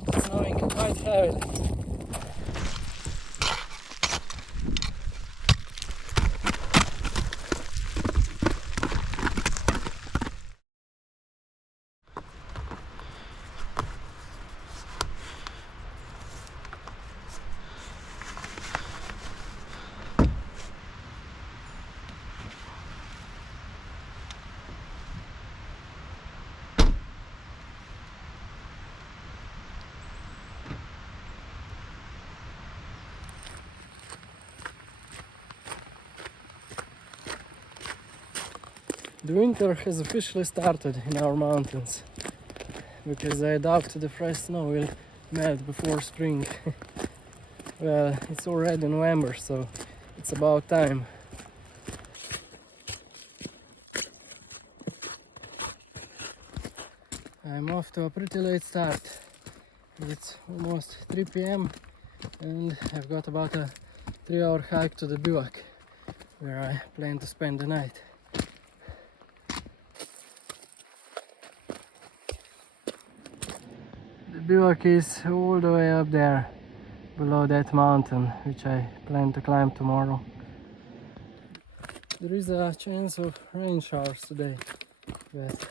started snowing quite heavily. The winter has officially started in our mountains, because I doubt the fresh snow will melt before spring. Well, it's already November, so it's about time. I'm off to a pretty late start. It's almost 3 p.m. and I've got about a 3-hour hike to the bivouac, where I plan to spend the night. The bivouac is all the way up there, below that mountain, which I plan to climb tomorrow. There is a chance of rain showers today, but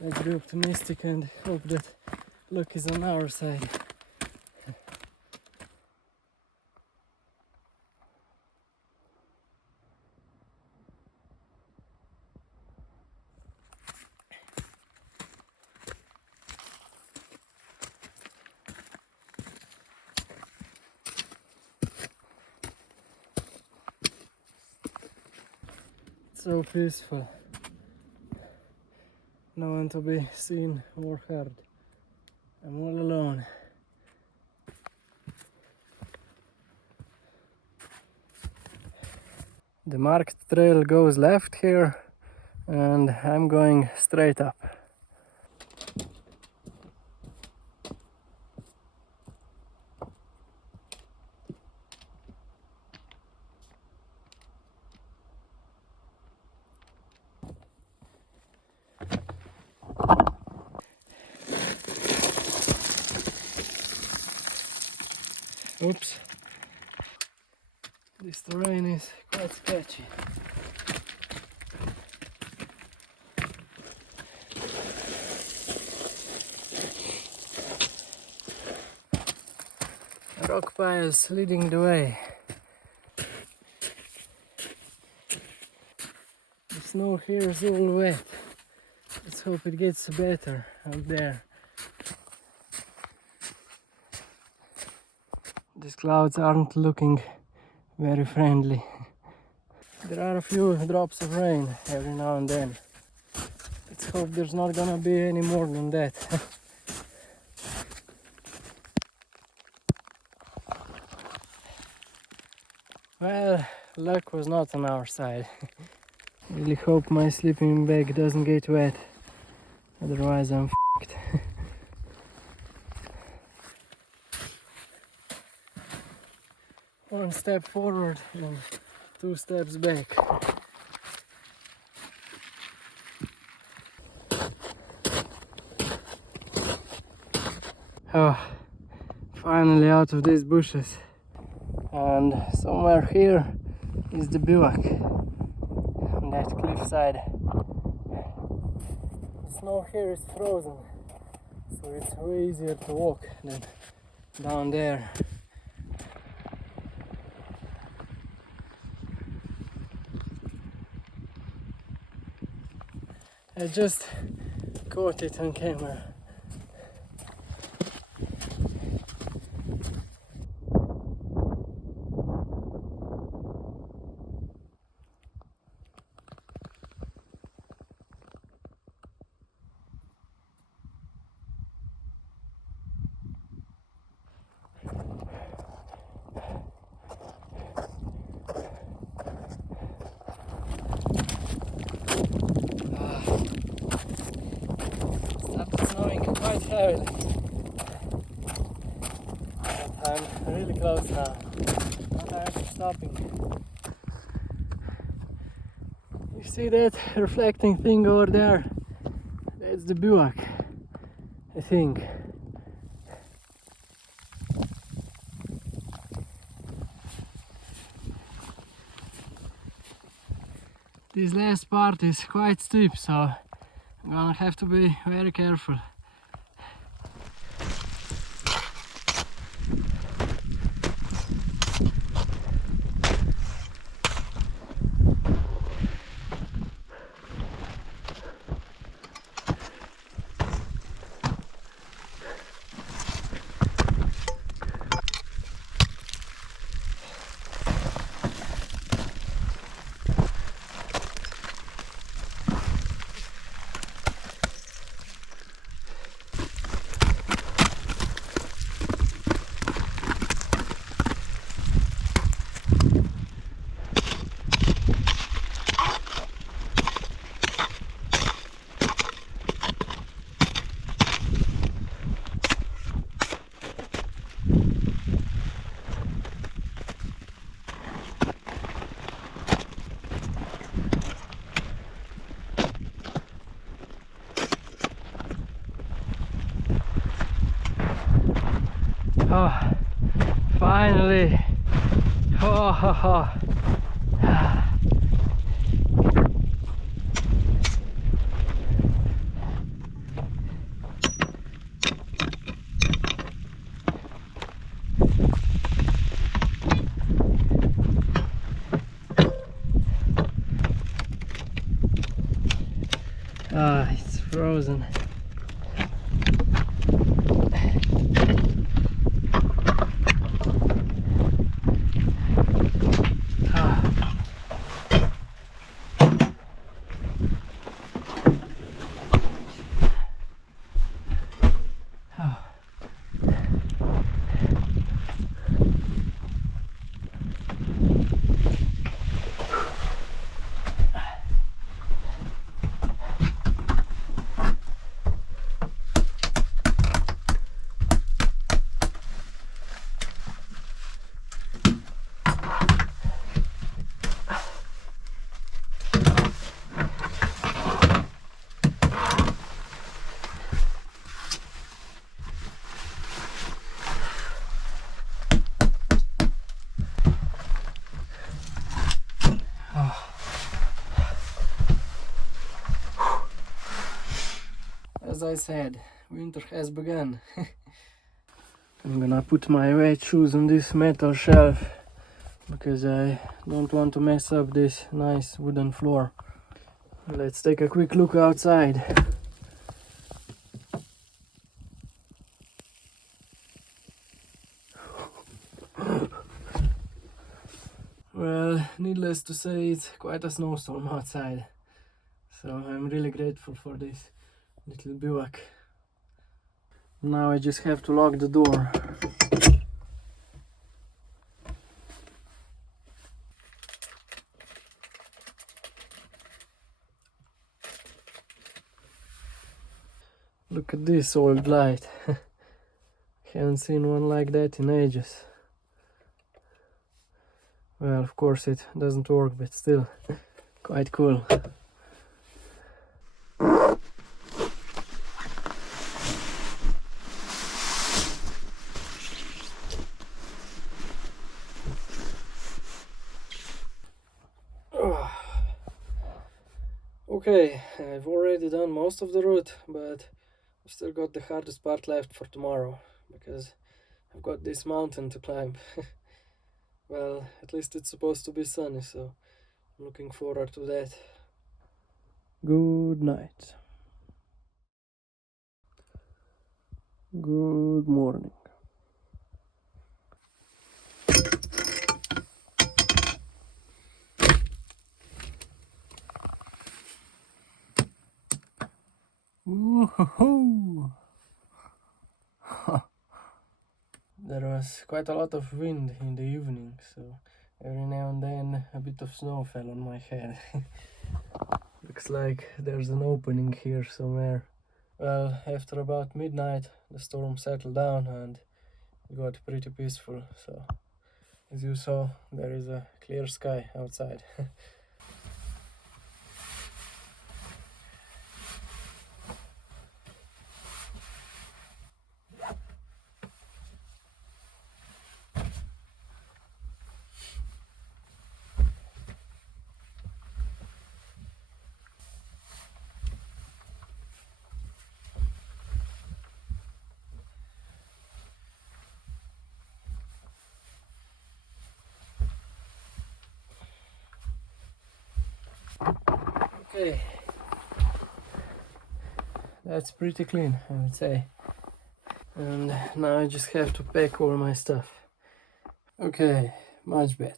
let's be optimistic and hope that luck is on our side. So peaceful. No one to be seen or heard. I'm all alone. The marked trail goes left here, and I'm going straight up. Oops. This terrain is quite sketchy. Rock piles leading the way. The snow here is all wet. Let's hope it gets better out there. These clouds aren't looking very friendly. There are a few drops of rain every now and then. Let's hope there's not gonna be any more than that. Well, luck was not on our side. Really hope my sleeping bag doesn't get wet, otherwise I'm f***ed. One step forward and 2 steps back. Oh, finally out of these bushes. And somewhere here is the bivouac, on that cliffside. The snow here is frozen, so it's way easier to walk than down there. I just caught it on camera. Started snowing quite heavily. But I'm really close now. Not actually stopping. You see that reflecting thing over there? That's the bivouac, I think. This last part is quite steep, so I'm gonna have to be very careful. Oh, finally! Oh, ho, ho. Ah, it's frozen. As I said, winter has begun. I'm gonna put my wet shoes on this metal shelf because I don't want to mess up this nice wooden floor. Let's take a quick look outside. Well, needless to say, it's quite a snowstorm outside, so I'm really grateful for this little bivouac. Now I just have to lock the door. Look at this old light. Haven't seen one like that in ages. Well, of course it doesn't work, but still quite cool. Okay, I've already done most of the route, but I've still got the hardest part left for tomorrow, because I've got this mountain to climb. Well, at least it's supposed to be sunny, so I'm looking forward to that. Good night. Good morning. Woohoo! There was quite a lot of wind in the evening, so every now and then a bit of snow fell on my head. Looks like there's an opening here somewhere. Well, after about midnight the storm settled down and it got pretty peaceful, so as you saw, there is a clear sky outside. Okay, that's pretty clean, I would say. And now I just have to pack all my stuff. Okay, much better.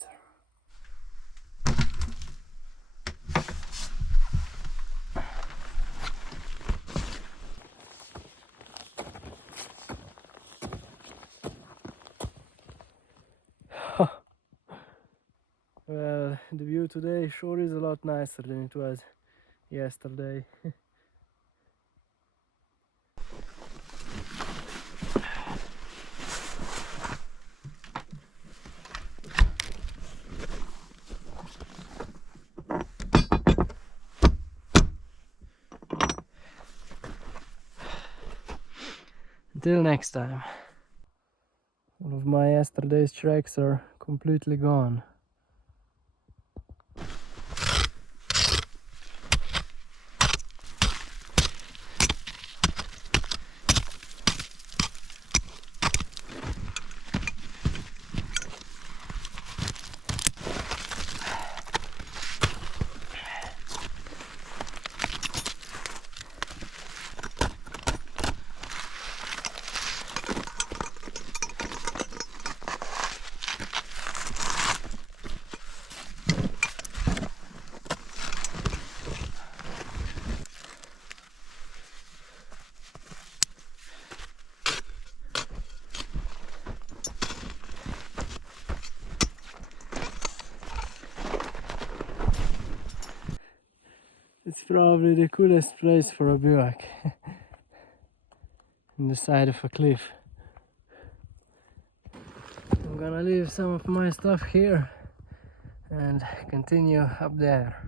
Well, the view today sure is a lot nicer than it was yesterday. Until next time. All of my yesterday's tracks are completely gone. It's probably the coolest place for a bivouac. On the side of a cliff. I'm gonna leave some of my stuff here and continue up there.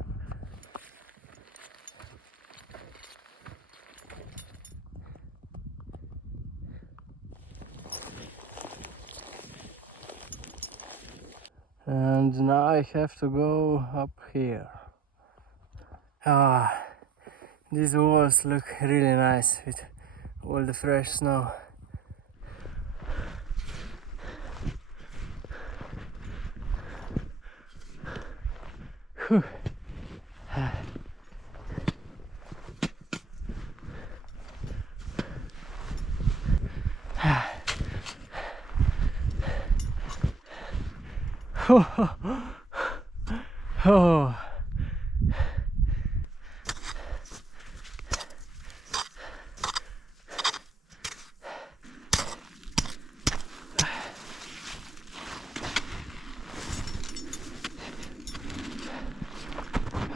And now I have to go up here. Ah, these walls look really nice with all the fresh snow. Whew. Oh. Oh.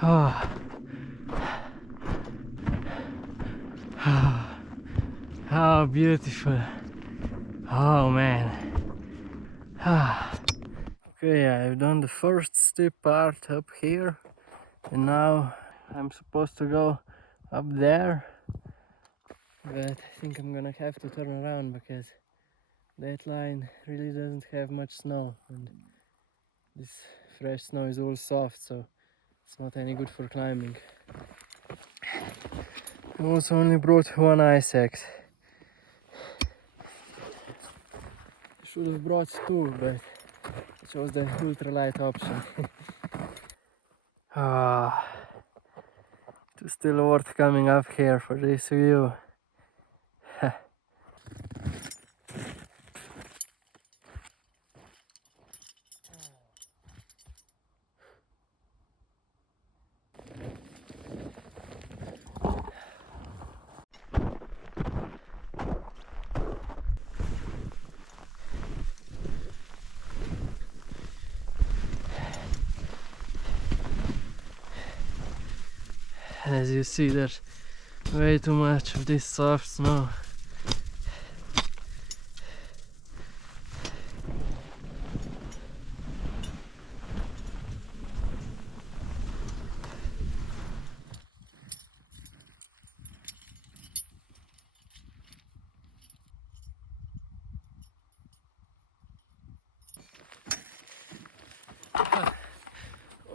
Oh. How beautiful. Oh man. Ah. Okay, I've done the first steep part up here and now I'm supposed to go up there, but I think I'm gonna have to turn around because that line really doesn't have much snow and this fresh snow is all soft, so it's not any good for climbing. I also only brought one ice axe. I should have brought two, but I chose the ultralight option. Ah, it was still worth coming up here for this view. As you see, there's way too much of this soft snow.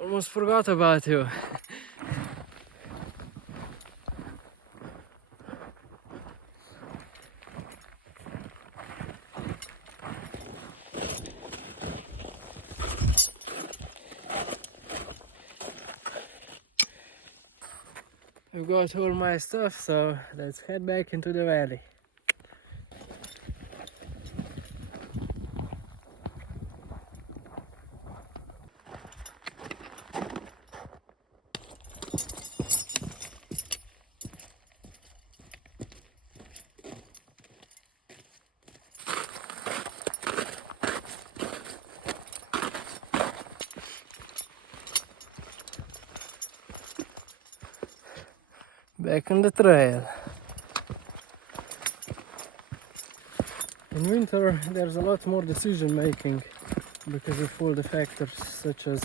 Almost forgot about you. I've got all my stuff, so let's head back into the valley. Back on the trail. In winter there's a lot more decision making because of all the factors such as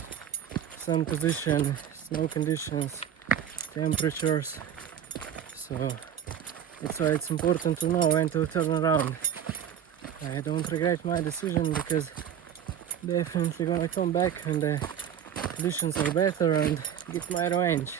sun position, snow conditions, temperatures. So that's why it's important to know when to turn around. I don't regret my decision because definitely gonna come back when the conditions are better and get my revenge.